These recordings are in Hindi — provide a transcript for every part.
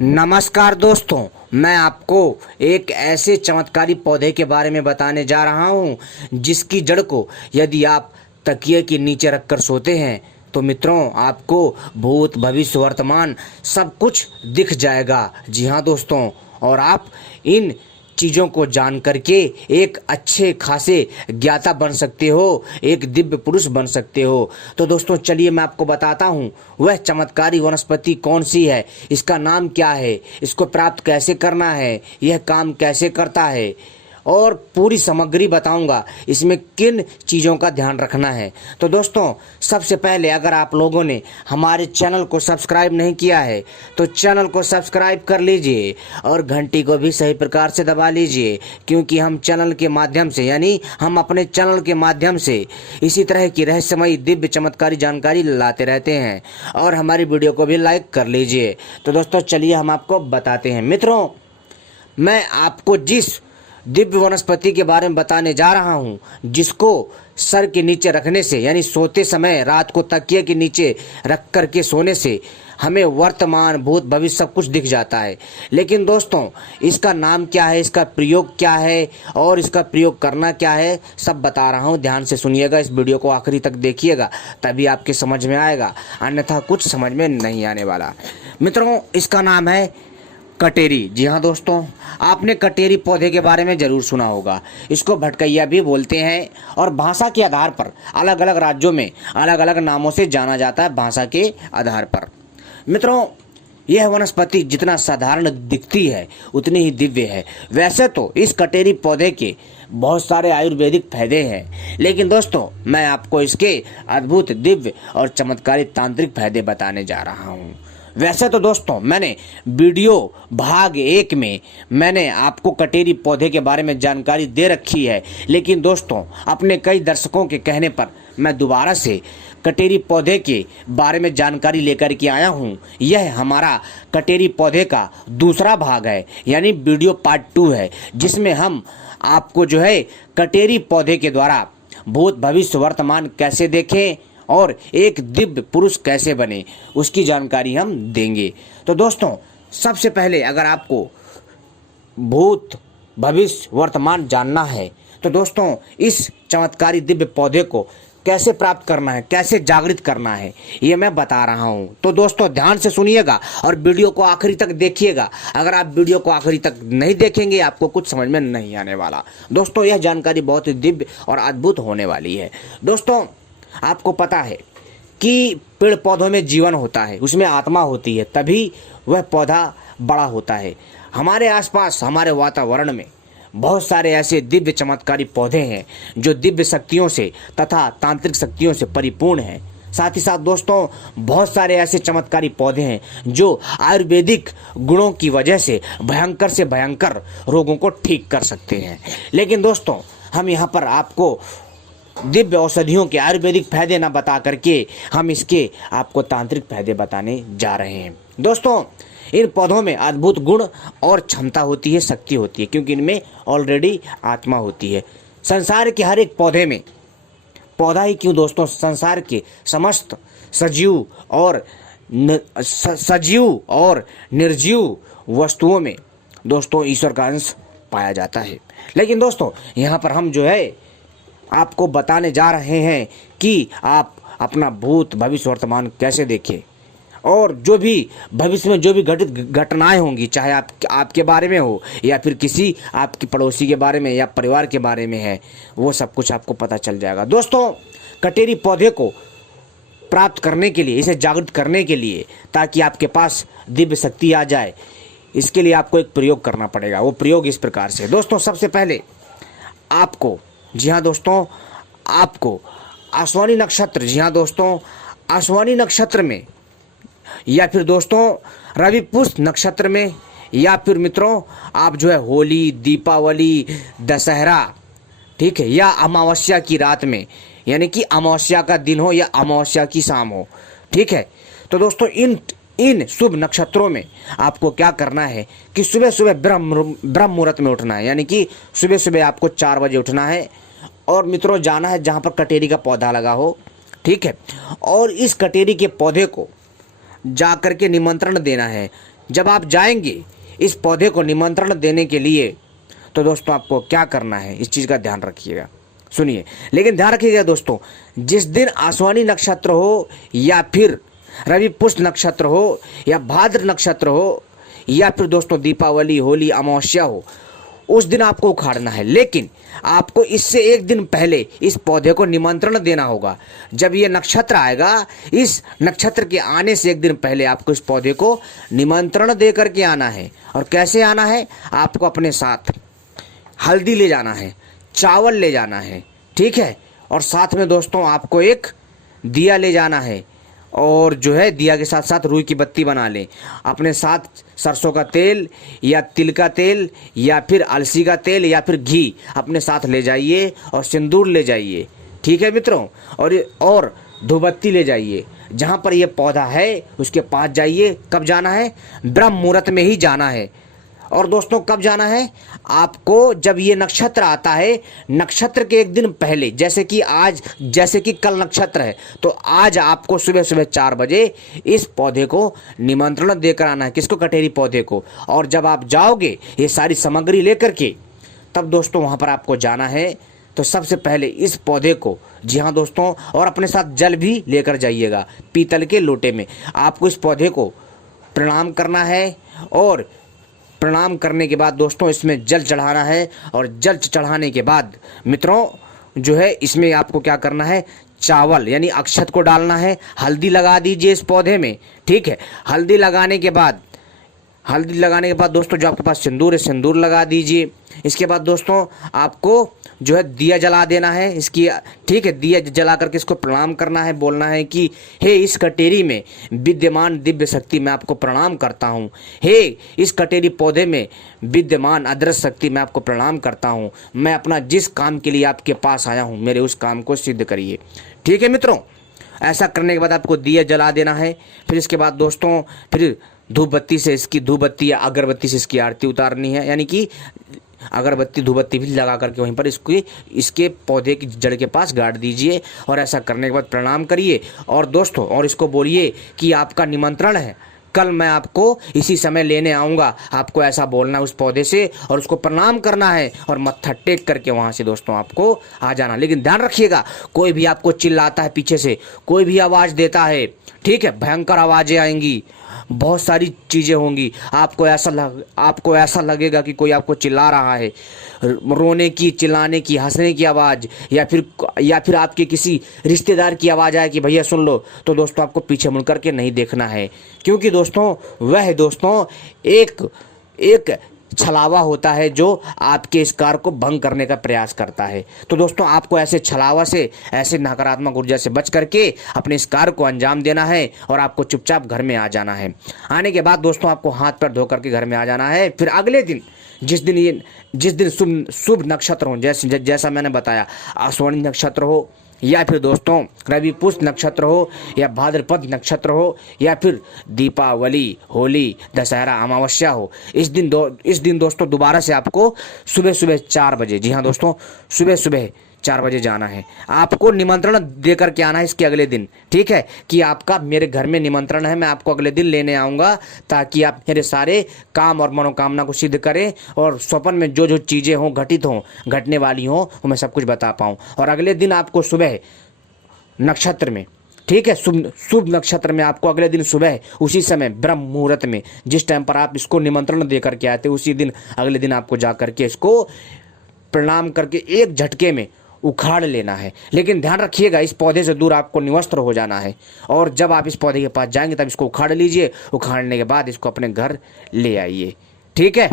नमस्कार दोस्तों, मैं आपको एक ऐसे चमत्कारी पौधे के बारे में बताने जा रहा हूं जिसकी जड़ को यदि आप तकिए के नीचे रखकर सोते हैं तो मित्रों आपको भूत भविष्य वर्तमान सब कुछ दिख जाएगा। जी हाँ दोस्तों, और आप इन चीज़ों को जान करके एक अच्छे खासे ज्ञाता बन सकते हो, एक दिव्य पुरुष बन सकते हो। तो दोस्तों चलिए मैं आपको बताता हूँ वह चमत्कारी वनस्पति कौन सी है, इसका नाम क्या है, इसको प्राप्त कैसे करना है, यह काम कैसे करता है और पूरी सामग्री बताऊंगा इसमें किन चीज़ों का ध्यान रखना है। तो दोस्तों सबसे पहले अगर आप लोगों ने हमारे चैनल को सब्सक्राइब नहीं किया है तो चैनल को सब्सक्राइब कर लीजिए और घंटी को भी सही प्रकार से दबा लीजिए, क्योंकि हम चैनल के माध्यम से हम अपने चैनल के माध्यम से इसी तरह की रहस्यमयी दिव्य चमत्कारी जानकारी लाते रहते हैं। और हमारी वीडियो को भी लाइक कर लीजिए। तो दोस्तों चलिए हम आपको बताते हैं। मित्रों, मैं आपको जिस दिव्य वनस्पति के बारे में बताने जा रहा हूं जिसको सर के नीचे रखने से यानी सोते समय रात को तकिए के नीचे रख करके सोने से हमें वर्तमान भूत भविष्य सब कुछ दिख जाता है। लेकिन दोस्तों इसका नाम क्या है, इसका प्रयोग क्या है और इसका प्रयोग करना क्या है, सब बता रहा हूं। ध्यान से सुनिएगा, इस वीडियो को आखिरी तक देखिएगा तभी आपके समझ में आएगा, अन्यथा कुछ समझ में नहीं आने वाला। मित्रों इसका नाम है कटेरी। जी हाँ दोस्तों, आपने कटेरी पौधे के बारे में ज़रूर सुना होगा। इसको भटकैया भी बोलते हैं और भाषा के आधार पर अलग अलग राज्यों में अलग अलग नामों से जाना जाता है भाषा के आधार पर। मित्रों यह वनस्पति जितना साधारण दिखती है उतनी ही दिव्य है। वैसे तो इस कटेरी पौधे के बहुत सारे आयुर्वेदिक फायदे हैं, लेकिन दोस्तों मैं आपको इसके अद्भुत दिव्य और चमत्कारी तांत्रिक फायदे बताने जा रहा हूँ। वैसे तो दोस्तों मैंने वीडियो भाग 1 में मैंने आपको कटेरी पौधे के बारे में जानकारी दे रखी है, लेकिन दोस्तों अपने कई दर्शकों के कहने पर मैं दोबारा से कटेरी पौधे के बारे में जानकारी लेकर के आया हूँ। यह हमारा कटेरी पौधे का दूसरा भाग है, यानी वीडियो पार्ट 2 है, जिसमें हम आपको कटेरी पौधे के द्वारा भूत भविष्य वर्तमान कैसे देखें और एक दिव्य पुरुष कैसे बने उसकी जानकारी हम देंगे। तो दोस्तों सबसे पहले अगर आपको भूत भविष्य वर्तमान जानना है तो दोस्तों इस चमत्कारी दिव्य पौधे को कैसे प्राप्त करना है, कैसे जागृत करना है, ये मैं बता रहा हूँ। तो दोस्तों ध्यान से सुनिएगा और वीडियो को आखिरी तक देखिएगा। अगर आप वीडियो को आखिरी तक नहीं देखेंगे आपको कुछ समझ में नहीं आने वाला। दोस्तों यह जानकारी बहुत ही दिव्य और अद्भुत होने वाली है। दोस्तों आपको पता है कि पेड़ पौधों में जीवन होता है, उसमें आत्मा होती है, तभी वह पौधा बड़ा होता है। हमारे आसपास हमारे वातावरण में बहुत सारे ऐसे दिव्य चमत्कारी पौधे हैं जो दिव्य शक्तियों से तथा तांत्रिक शक्तियों से परिपूर्ण हैं। साथ ही साथ दोस्तों बहुत सारे ऐसे चमत्कारी पौधे हैं जो आयुर्वेदिक गुणों की वजह से भयंकर रोगों को ठीक कर सकते हैं। लेकिन दोस्तों हम यहाँ पर आपको दिव्य औषधियों के आयुर्वेदिक फायदे ना बता करके हम इसके आपको तांत्रिक फायदे बताने जा रहे हैं। दोस्तों इन पौधों में अद्भुत गुण और क्षमता होती है, शक्ति होती है, क्योंकि इनमें ऑलरेडी आत्मा होती है। संसार के हर एक पौधे में, पौधा ही क्यों दोस्तों, संसार के समस्त सजीव और निर्जीव वस्तुओं में दोस्तों ईश्वर का अंश पाया जाता है। लेकिन दोस्तों यहाँ पर हम आपको बताने जा रहे हैं कि आप अपना भूत भविष्य वर्तमान कैसे देखें और जो भी भविष्य में जो भी घटित घटनाएं होंगी, चाहे आपके बारे में हो या फिर किसी आपकी पड़ोसी के बारे में या परिवार के बारे में है, वो सब कुछ आपको पता चल जाएगा। दोस्तों कटेरी पौधे को प्राप्त करने के लिए, इसे जागृत करने के लिए, ताकि आपके पास दिव्य शक्ति आ जाए, इसके लिए आपको एक प्रयोग करना पड़ेगा। वो प्रयोग इस प्रकार से दोस्तों, सबसे पहले आपको, जी हाँ दोस्तों, आपको अश्विनी नक्षत्र, जी हाँ दोस्तों, अश्विनी नक्षत्र में या फिर दोस्तों रवि पुष्य नक्षत्र में या फिर मित्रों आप होली, दीपावली, दशहरा, ठीक है, या अमावस्या की रात में, यानी कि अमावस्या का दिन हो या अमावस्या की शाम हो, ठीक है। तो दोस्तों इन शुभ नक्षत्रों में आपको क्या करना है कि सुबह सुबह ब्रह्म मुहूर्त में उठना है, यानी कि सुबह सुबह आपको 4 बजे उठना है और मित्रों जाना है जहाँ पर कटेरी का पौधा लगा हो, ठीक है, और इस कटेरी के पौधे को जा कर के निमंत्रण देना है जब आप जाएंगे इस पौधे को निमंत्रण देने के लिए, तो दोस्तों आपको क्या करना है, इस चीज़ का ध्यान रखिएगा, सुनिए। लेकिन ध्यान रखिएगा दोस्तों, जिस दिन आश्वानी नक्षत्र हो या फिर रवि पुष्य नक्षत्र हो या भाद्र नक्षत्र हो या फिर दोस्तों दीपावली, होली, अमावस्या हो, उस दिन आपको उखाड़ना है। लेकिन आपको इससे एक दिन पहले इस पौधे को निमंत्रण देना होगा। जब ये नक्षत्र आएगा, इस नक्षत्र के आने से एक दिन पहले आपको इस पौधे को निमंत्रण दे करके आना है। और कैसे आना है, आपको अपने साथ हल्दी ले जाना है, चावल ले जाना है, ठीक है, और साथ में दोस्तों आपको एक दिया ले जाना है, और जो है दिया के साथ साथ रुई की बत्ती बना लें। अपने साथ सरसों का तेल या तिल का तेल या फिर अलसी का तेल या फिर घी अपने साथ ले जाइए और सिंदूर ले जाइए, ठीक है मित्रों। और धूपबत्ती ले जाइए। जहाँ पर ये पौधा है उसके पास जाइए। कब जाना है, ब्रह्म मुहूर्त में ही जाना है। और दोस्तों कब जाना है, आपको जब ये नक्षत्र आता है, नक्षत्र के एक दिन पहले, जैसे कि कल नक्षत्र है, तो आज आपको सुबह सुबह 4 बजे इस पौधे को निमंत्रण देकर आना है। किसको, कटेरी पौधे को। और जब आप जाओगे ये सारी सामग्री लेकर के, तब दोस्तों वहाँ पर आपको जाना है। तो सबसे पहले इस पौधे को, जी हाँ दोस्तों, और अपने साथ जल भी लेकर जाइएगा, पीतल के लोटे में। आपको इस पौधे को प्रणाम करना है और प्रणाम करने के बाद दोस्तों इसमें जल चढ़ाना है। और जल चढ़ाने के बाद मित्रों जो है इसमें आपको क्या करना है, चावल यानी अक्षत को डालना है। हल्दी लगा दीजिए इस पौधे में, ठीक है। हल्दी लगाने के बाद दोस्तों जो आपके पास सिंदूर है, सिंदूर लगा दीजिए। इसके बाद दोस्तों आपको जो है दिया जला देना है इसकी, ठीक है। दिया जला करके इसको प्रणाम करना है, बोलना है कि हे इस कटेरी में विद्यमान दिव्य शक्ति, मैं आपको प्रणाम करता हूँ। हे इस कटेरी पौधे में विद्यमान अदृश्य शक्ति, मैं आपको प्रणाम करता हूँ। मैं अपना जिस काम के लिए आपके पास आया हूँ, मेरे उस काम को सिद्ध करिए, ठीक है मित्रों। ऐसा करने के बाद आपको दिया जला देना है। फिर इसके बाद दोस्तों फिर धूप बत्ती या अगरबत्ती से इसकी आरती उतारनी है, यानी कि अगरबत्ती धूपबत्ती भी लगा करके वहीं पर इसके पौधे की जड़ के पास गाड़ दीजिए। और ऐसा करने के बाद प्रणाम करिए। और दोस्तों और इसको बोलिए कि आपका निमंत्रण है, कल मैं आपको इसी समय लेने आऊँगा। आपको ऐसा बोलना है उस पौधे से और उसको प्रणाम करना है और मत्था टेक करके वहाँ से दोस्तों आपको आ जाना। लेकिन ध्यान रखिएगा, कोई भी आपको चिल्लाता है पीछे से, कोई भी आवाज़ देता है, ठीक है, भयंकर आवाज़ें आएंगी, बहुत सारी चीज़ें होंगी। आपको ऐसा लगेगा कि कोई आपको चिल्ला रहा है, रोने की, चिल्लाने की, हंसने की आवाज़, या फिर आपके किसी रिश्तेदार की आवाज़ आए कि भैया सुन लो, तो दोस्तों आपको पीछे मुड़ करके नहीं देखना है। क्योंकि दोस्तों वह दोस्तों एक छलावा होता है जो आपके इस कार्य को भंग करने का प्रयास करता है। तो दोस्तों आपको ऐसे छलावा से, ऐसे नकारात्मक ऊर्जा से बच करके अपने इस कार्य को अंजाम देना है और आपको चुपचाप घर में आ जाना है। आने के बाद दोस्तों आपको हाथ पैर धो करके घर में आ जाना है। फिर अगले दिन जिस दिन शुभ नक्षत्र हो, जैसा मैंने बताया, आश्विनी नक्षत्र हो या फिर दोस्तों रवि पुष्य नक्षत्र हो या भाद्रपद नक्षत्र हो या फिर दीपावली, होली, दशहरा, अमावस्या हो, इस दिन दोस्तों दोबारा से आपको सुबह सुबह 4 बजे, जी हाँ दोस्तों, सुबह सुबह 4 बजे जाना है। आपको निमंत्रण दे करके आना है इसके अगले दिन, ठीक है, कि आपका मेरे घर में निमंत्रण है, मैं आपको अगले दिन लेने आऊँगा, ताकि आप मेरे सारे काम और मनोकामना को सिद्ध करें और स्वप्न में जो चीज़ें हों, घटने वाली हों, वो मैं सब कुछ बता पाऊँ। और अगले दिन आपको सुबह नक्षत्र में, ठीक है, शुभ नक्षत्र में आपको अगले दिन सुबह उसी समय ब्रह्म मुहूर्त में, जिस टाइम पर आप इसको निमंत्रण दे करके आते, उसी दिन अगले दिन आपको जा करके इसको प्रणाम करके एक झटके में उखाड़ लेना है। लेकिन ध्यान रखिएगा, इस पौधे से दूर आपको निवस्त्र हो जाना है। और जब आप इस पौधे के पास जाएंगे तब इसको उखाड़ लीजिए। उखाड़ने के बाद इसको अपने घर ले आइए, ठीक है।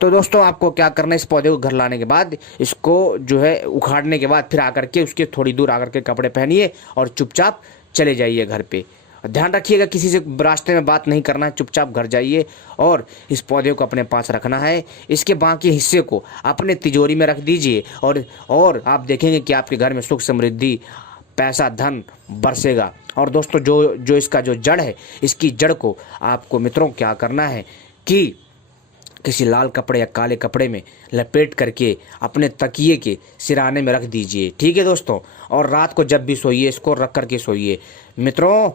तो दोस्तों आपको क्या करना है, इस पौधे को घर लाने के बाद इसको जो है उखाड़ने के बाद फिर आकर के उसके थोड़ी दूर आकर के कपड़े पहनिए और चुपचाप चले जाइए घर पे। ध्यान रखिएगा, किसी से रास्ते में बात नहीं करना है, चुपचाप घर जाइए और इस पौधे को अपने पास रखना है। इसके बाकी हिस्से को अपने तिजोरी में रख दीजिए और आप देखेंगे कि आपके घर में सुख समृद्धि, पैसा, धन बरसेगा। और दोस्तों जो इसका जो जड़ है, इसकी जड़ को आपको मित्रों क्या करना है कि किसी लाल कपड़े या काले कपड़े में लपेट करके अपने तकिए के सिराने में रख दीजिए, ठीक है दोस्तों। और रात को जब भी सोइए इसको रख करके सोइए। मित्रों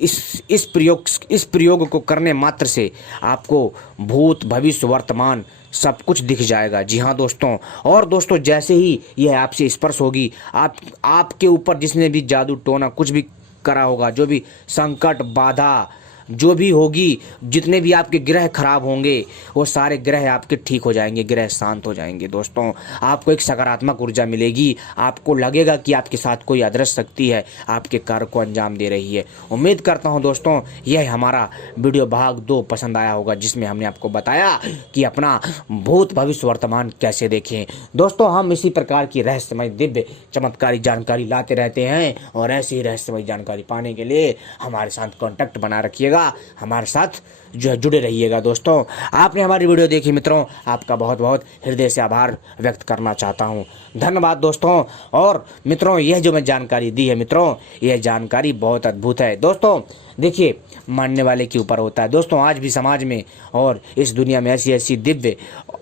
इस प्रयोग को करने मात्र से आपको भूत भविष्य वर्तमान सब कुछ दिख जाएगा। जी हाँ दोस्तों, और दोस्तों जैसे ही यह आपसे स्पर्श होगी, आपके ऊपर जिसने भी जादू टोना कुछ भी करा होगा, जो भी संकट बाधा जो भी होगी, जितने भी आपके ग्रह खराब होंगे, वो सारे ग्रह आपके ठीक हो जाएंगे, ग्रह शांत हो जाएंगे। दोस्तों आपको एक सकारात्मक ऊर्जा मिलेगी, आपको लगेगा कि आपके साथ कोई अदृश्य शक्ति है, आपके कार्य को अंजाम दे रही है। उम्मीद करता हूं दोस्तों यह हमारा वीडियो भाग 2 पसंद आया होगा, जिसमें हमने आपको बताया कि अपना भूत भविष्य वर्तमान कैसे देखें। दोस्तों हम इसी प्रकार की रहस्यमय दिव्य चमत्कारी जानकारी लाते रहते हैं, और ऐसी ही रहस्यमय जानकारी पाने के लिए हमारे साथ कॉन्टैक्ट बना रखिएगा, हमारे साथ जो है जुड़े रहिएगा। दोस्तों आपने हमारी वीडियो देखी मित्रों, आपका बहुत बहुत हृदय से आभार व्यक्त करना चाहता हूं। धन्यवाद दोस्तों। और मित्रों यह जो मैं जानकारी दी है मित्रों, यह जानकारी बहुत अद्भुत है। दोस्तों देखिए, मानने वाले के ऊपर होता है। दोस्तों आज भी समाज में और इस दुनिया में ऐसी ऐसी दिव्य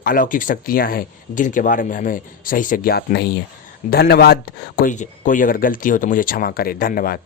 अलौकिक शक्तियां हैं जिनके बारे में हमें सही से ज्ञात नहीं है। धन्यवाद। कोई अगर गलती हो तो मुझे क्षमा करे। धन्यवाद।